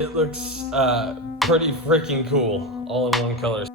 It looks pretty freaking cool, all in one color.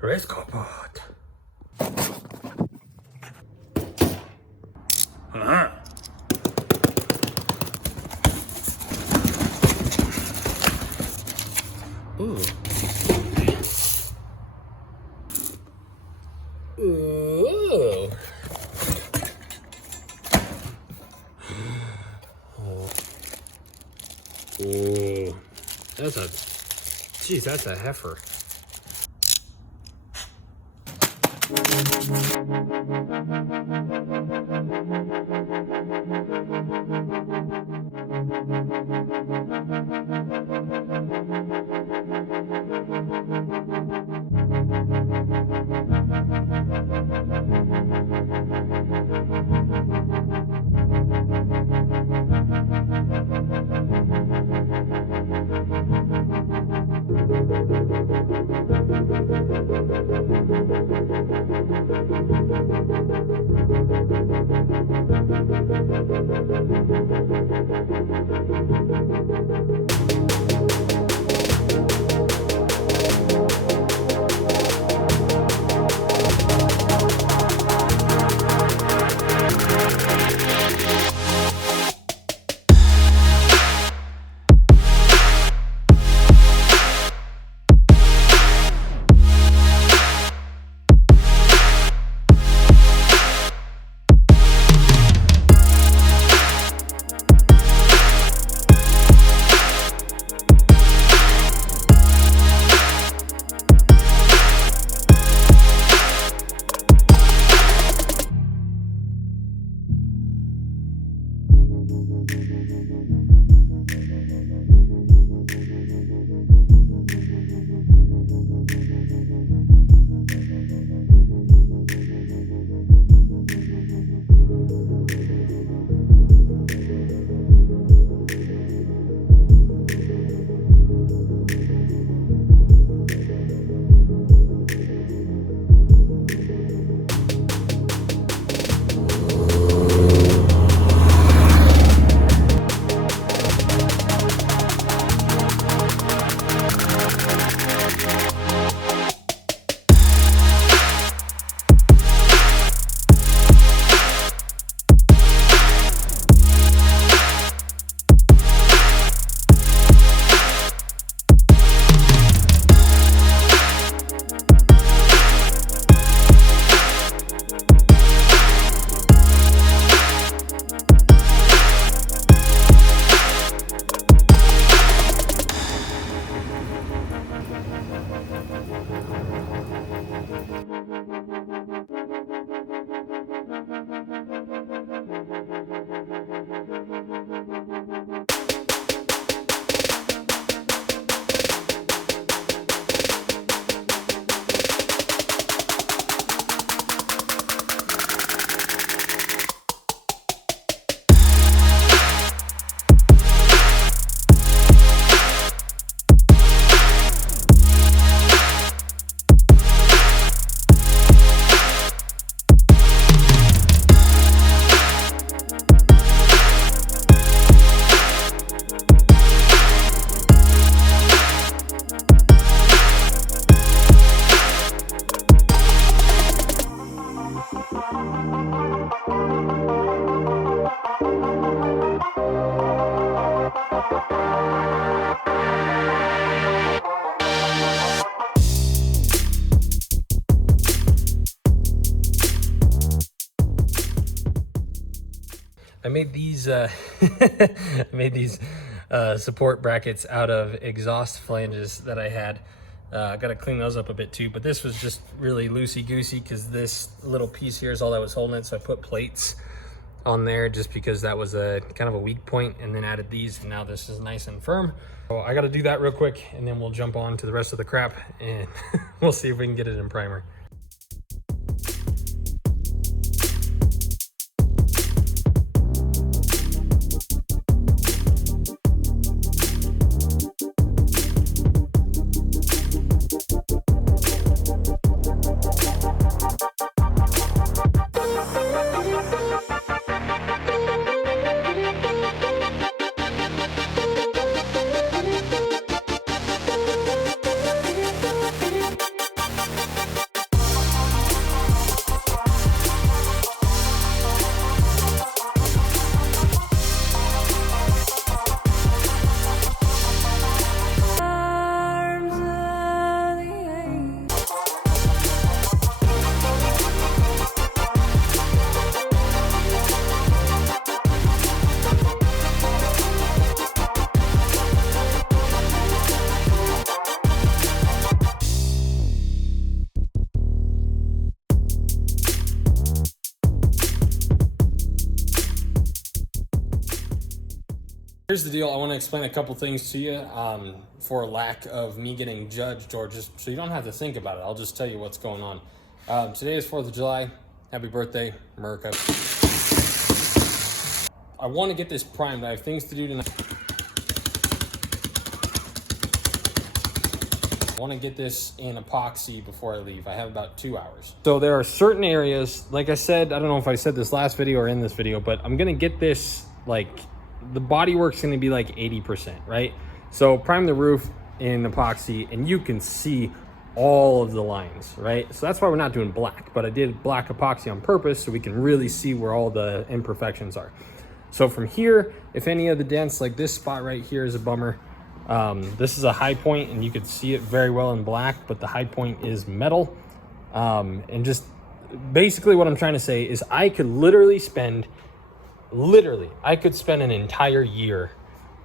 Race car part. Ooh. Ooh. Ooh. That's a heifer. made these support brackets out of exhaust flanges that I had. Got to clean those up a bit too, but this was just really loosey-goosey because this little piece here is all that was holding it, so I put plates on there just because that was a kind of a weak point, and then added these, and now this is nice and firm. So I got to do that real quick, and then we'll jump on to the rest of the crap, and we'll see if we can get it in primer. Here's the deal. I want to explain a couple things to you for lack of me getting judged, or just so you don't have to think about it. I'll just tell you what's going on. Today is 4th of July. Happy birthday, America. I want to get this primed. I have things to do tonight. I want to get this in epoxy before I leave. I have about 2 hours. So there are certain areas, like I said, I don't know if I said this last video or in this video, but I'm going to get this, like, the bodywork's going to be like 80%, right? So prime the roof in epoxy and you can see all of the lines, right? So that's why we're not doing black, but I did black epoxy on purpose so we can really see where all the imperfections are. So from here, if any of the dents, like this spot right here is a bummer. This is a high point and you could see it very well in black, but the high point is metal. And just basically what I'm trying to say is I could literally spend an entire year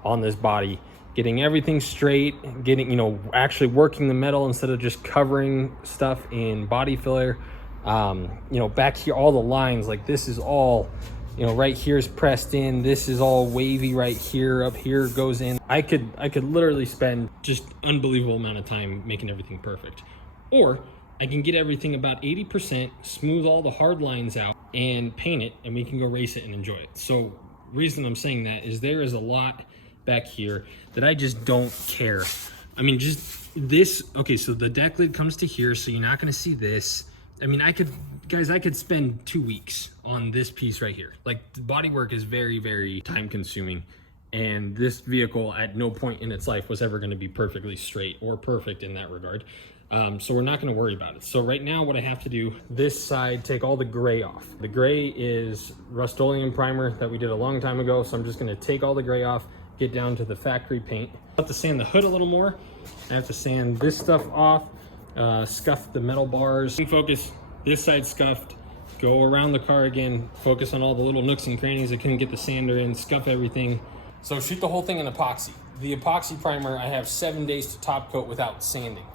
on this body, getting everything straight, getting, you know, actually working the metal instead of just covering stuff in body filler. You know, back here, all the lines, like this is all, you know, right here is pressed in. This is all wavy right here, up here goes in. I could literally spend just unbelievable amount of time making everything perfect. Or I can get everything about 80%, smooth all the hard lines out, and paint it, and we can go race it and enjoy it. So reason I'm saying that is there is a lot back here that I just don't care. I mean, just this, okay, so the deck lid comes to here, so you're not gonna see this. I mean, I could spend 2 weeks on this piece right here. Like, the bodywork is very, very time consuming, and this vehicle at no point in its life was ever gonna be perfectly straight or perfect in that regard. So we're not going to worry about it. So right now what I have to do, this side, take all the gray off. The gray is Rust-Oleum primer that we did a long time ago. So I'm just going to take all the gray off, get down to the factory paint. I have to sand the hood a little more. I have to sand this stuff off, scuff the metal bars. Focus, this side scuffed, go around the car again, focus on all the little nooks and crannies I couldn't get the sander in, scuff everything. So shoot the whole thing in epoxy. The epoxy primer, I have 7 days to top coat without sanding.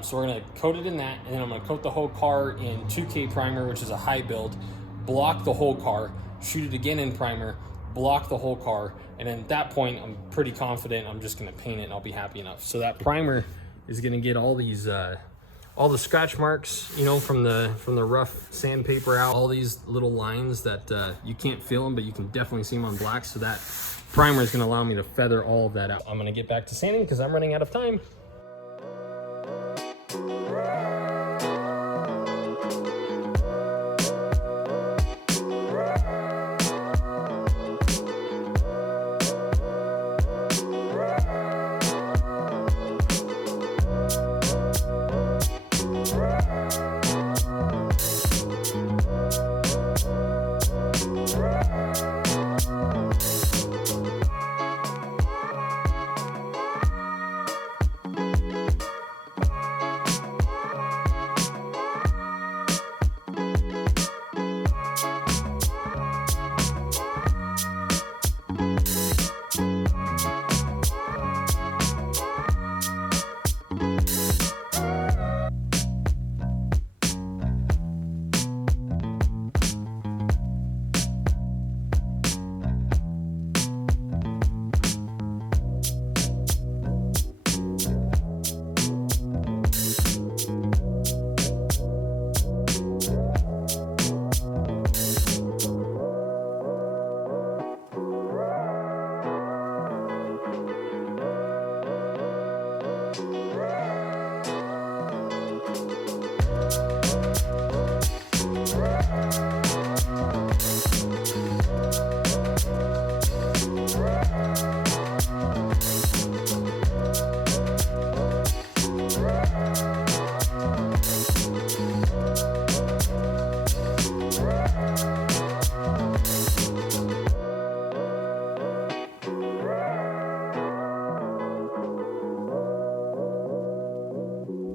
So we're going to coat it in that, and then I'm going to coat the whole car in 2K primer, which is a high build, block the whole car, shoot it again in primer, block the whole car, and then at that point I'm pretty confident I'm just going to paint it and I'll be happy enough. So that primer is going to get all these all the scratch marks, you know, from the rough sandpaper out, all these little lines that you can't feel them, but you can definitely see them on black. So that primer is going to allow me to feather all of that out. I'm going to get back to sanding because I'm running out of time.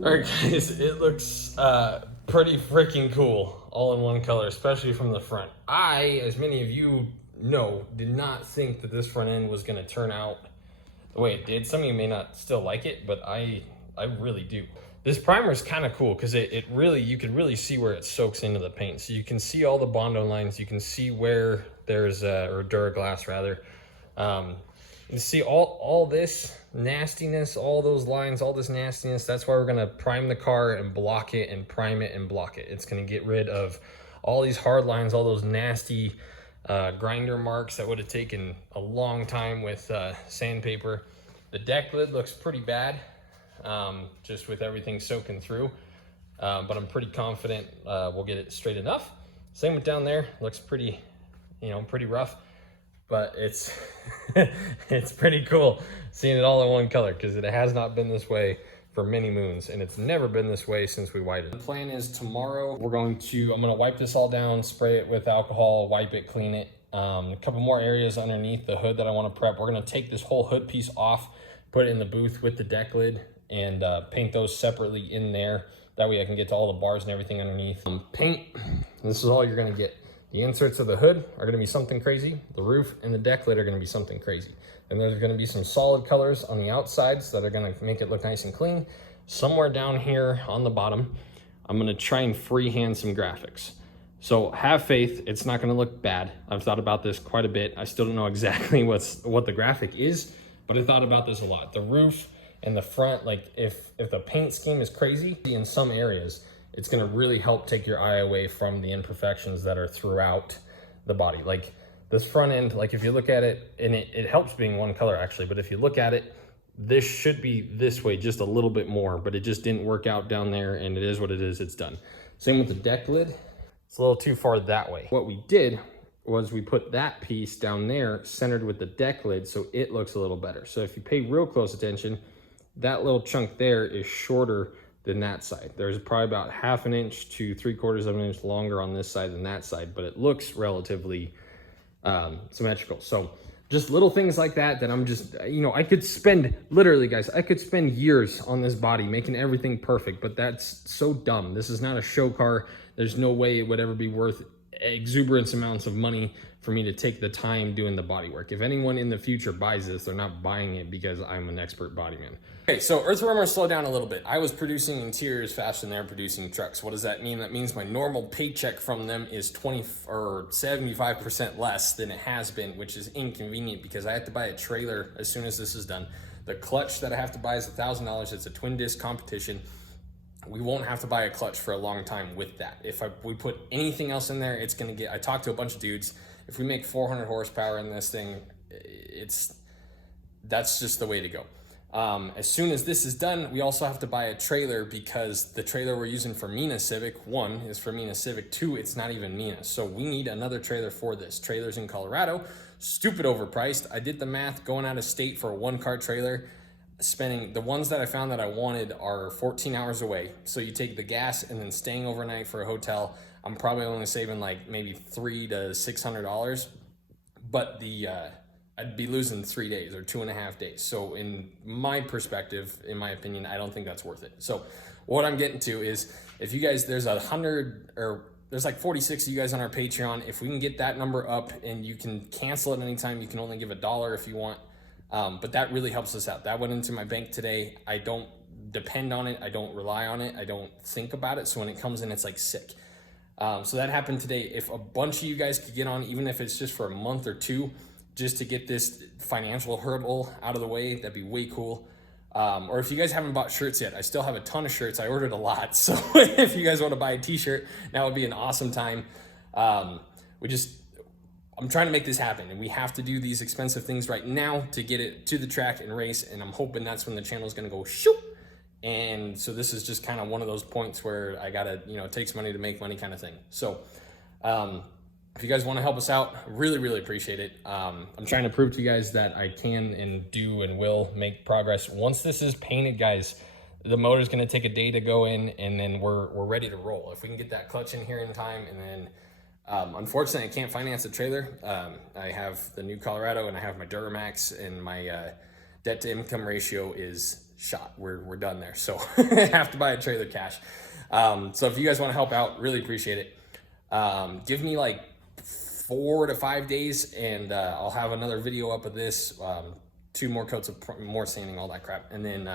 All right, guys, it looks pretty freaking cool, all in one color, especially from the front. I, as many of you know, did not think that this front end was gonna turn out the way it did. Some of you may not still like it, but I really do. This primer is kind of cool because it really, you can really see where it soaks into the paint. So you can see all the Bondo lines, you can see where there's, or Duraglass rather. You see all this nastiness, all those lines, all this nastiness. That's why we're gonna prime the car and block it and prime it and block it. It's gonna get rid of all these hard lines, all those nasty grinder marks that would have taken a long time with sandpaper. The deck lid looks pretty bad, just with everything soaking through, but I'm pretty confident we'll get it straight enough. Same with down there, looks pretty, pretty rough, but it's it's pretty cool seeing it all in one color because it has not been this way for many moons, and it's never been this way since we whited. The plan is tomorrow I'm gonna wipe this all down, spray it with alcohol, wipe it, clean it. A couple more areas underneath the hood that I want to prep. We're gonna take this whole hood piece off, put it in the booth with the deck lid, and paint those separately in there. That way I can get to all the bars and everything underneath. Paint, this is all you're gonna get. The inserts of the hood are gonna be something crazy. The roof and the deck lid are gonna be something crazy. And there's gonna be some solid colors on the outsides that are gonna make it look nice and clean. Somewhere down here on the bottom, I'm gonna try and freehand some graphics. So have faith, it's not gonna look bad. I've thought about this quite a bit. I still don't know exactly what the graphic is, but I thought about this a lot. The roof and the front, like if the paint scheme is crazy in some areas, it's gonna really help take your eye away from the imperfections that are throughout the body. Like this front end, like if you look at it, and it helps being one color actually, but if you look at it, this should be this way just a little bit more, but it just didn't work out down there, and it is what it is, it's done. Same with the deck lid. It's a little too far that way. What we did was we put that piece down there centered with the deck lid so it looks a little better. So if you pay real close attention, that little chunk there is shorter than that side. There's probably about 1/2 inch to 3/4 of an inch longer on this side than that side, but it looks relatively symmetrical. So just little things like that I'm just, I could spend, literally guys, I could spend years on this body making everything perfect, but that's so dumb. This is not a show car. There's no way it would ever be worth exuberant amounts of money for me to take the time doing the body work. If anyone in the future buys this, they're not buying it because I'm an expert bodyman. Okay, so Earthwormer slowed down a little bit. I was producing interiors faster than they're producing trucks. What does that mean? That means my normal paycheck from them is 20 or 75% less than it has been, which is inconvenient because I have to buy a trailer as soon as this is done. The clutch that I have to buy is $1,000. It's a twin disc competition. We won't have to buy a clutch for a long time with that. If we put anything else in there, it's gonna get, I talked to a bunch of dudes. If we make 400 horsepower in this thing, that's just the way to go. As soon as this is done, we also have to buy a trailer because the trailer we're using for Mina Civic, 1 is for Mina Civic, 2, it's not even Mina. So we need another trailer for this. Trailers in Colorado, stupid overpriced. I did the math going out of state for a 1-car trailer, spending, the ones that I found that I wanted are 14 hours away. So you take the gas and then staying overnight for a hotel, I'm probably only saving like maybe $300 to $600, but I'd be losing 3 days or 2.5 days. So in my perspective, in my opinion, I don't think that's worth it. So what I'm getting to is, if you guys, there's 100 or there's like 46 of you guys on our Patreon. If we can get that number up, and you can cancel it anytime, you can only give $1 if you want. But that really helps us out. That went into my bank today. I don't depend on it. I don't rely on it. I don't think about it. So when it comes in, it's like sick. So that happened today. If a bunch of you guys could get on, even if it's just for a month or 2, just to get this financial hurdle out of the way, that'd be way cool. Or if you guys haven't bought shirts yet, I still have a ton of shirts. I ordered a lot. So if you guys want to buy a t-shirt, that would be an awesome time. I'm trying to make this happen, and we have to do these expensive things right now to get it to the track and race. And I'm hoping that's when the channel is going to go shoot. And so this is just kind of one of those points where I gotta, it takes money to make money kind of thing. So, if you guys want to help us out, really, really appreciate it. I'm trying to prove to you guys that I can and do and will make progress. Once this is painted, guys, the motor's going to take a day to go in, and then we're ready to roll. If we can get that clutch in here in time, and then unfortunately, I can't finance a trailer. I have the new Colorado, and I have my Duramax, and my debt to income ratio is shot. We're done there. So I have to buy a trailer cash. So if you guys want to help out, really appreciate it. Give me like 4 to 5 days and I'll have another video up of this, 2 more coats of more sanding, all that crap, and then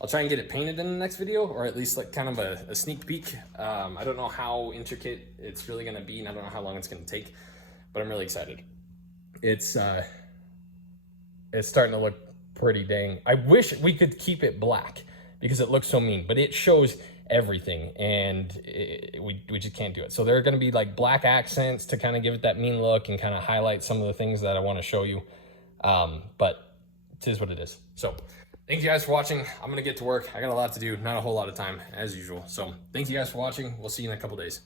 I'll try and get it painted in the next video, or at least like kind of a sneak peek. I don't know how intricate it's really gonna be, and I don't know how long it's gonna take, but I'm really excited. It's starting to look pretty dang. I wish we could keep it black because it looks so mean, but it shows everything, and we just can't do it. So there are going to be like black accents to kind of give it that mean look and kind of highlight some of the things that I want to show you. But it is what it is. So thank you guys for watching. I'm going to get to work. I got a lot to do, not a whole lot of time as usual. So thank you guys for watching. We'll see you in a couple days.